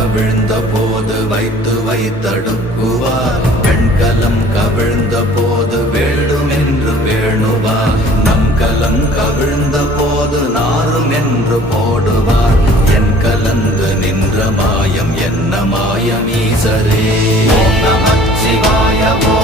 கவிழ்ந்த போது வைத்து வைத்தடுக்குவார். பெண்கலம் கவிழ்ந்த போது வேண்டுமென்று வேணுவார். நம் கலம் கவிழ்ந்த போது நாரும் என்று போடுவார். என் கலந்து நின்ற மாயம் என்ன மாயம் ஈசரே. ஓம் நமச்சிவாய.